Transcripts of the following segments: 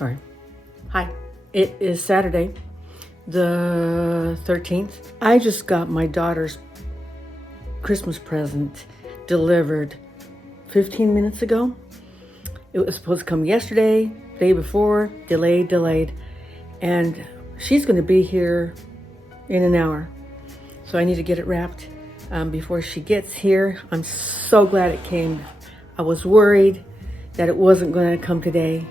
Sorry. Hi. It is Saturday, the 13th. I just got my daughter's Christmas present delivered 15 minutes ago. It was supposed to come yesterday, day before, delayed. And she's going to be here in an hour. So I need to get it wrapped before she gets here. I'm so glad it came. I was worried that it wasn't going to come today.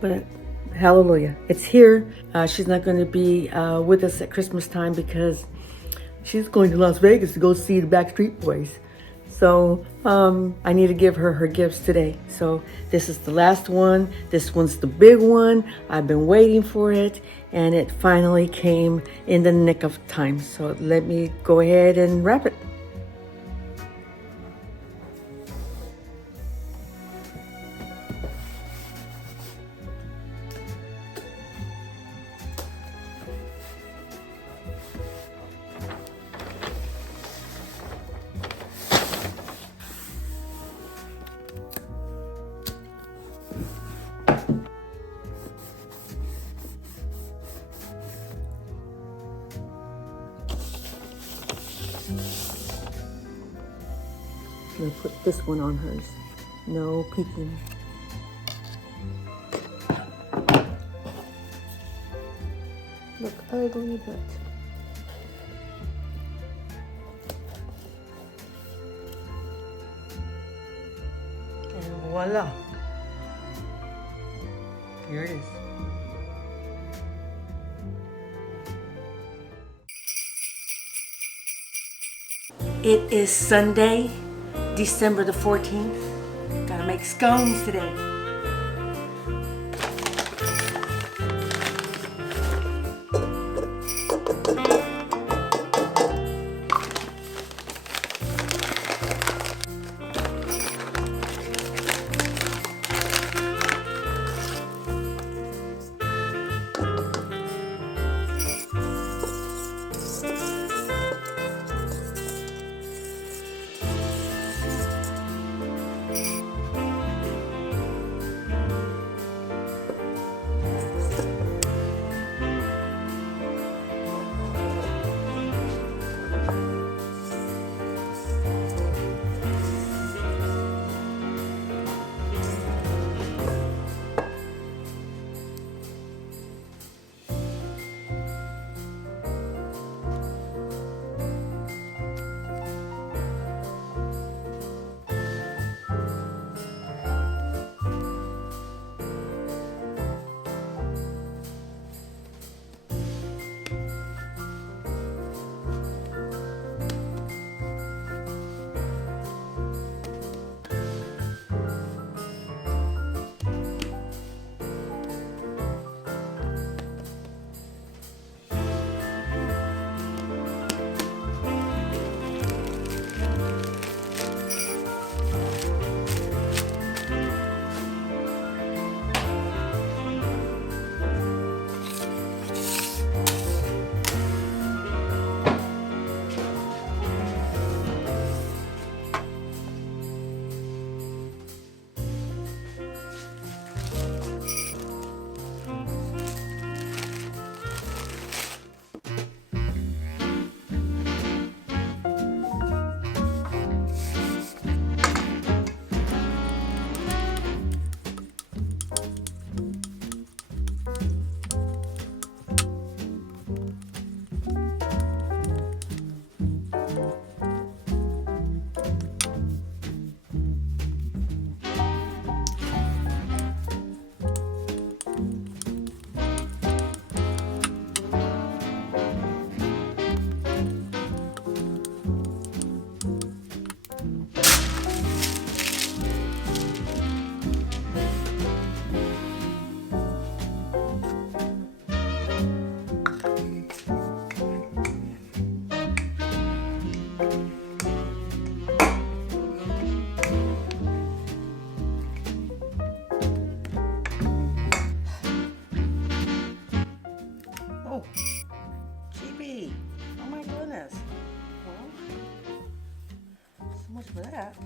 But hallelujah, it's here. She's not going to be with us at Christmas time because she's going to Las Vegas to go see the Backstreet Boys. So I need to give her gifts today. So this is the last one. This one's the big one. I've been waiting for it, and it finally came in the nick of time. So let me go ahead and wrap it. I'm gonna put this one on hers. No peeking. Look ugly, but and voila. Here it is. It is Sunday, December the 14th. Gotta make scones today. Oh my goodness. Well, so much for that.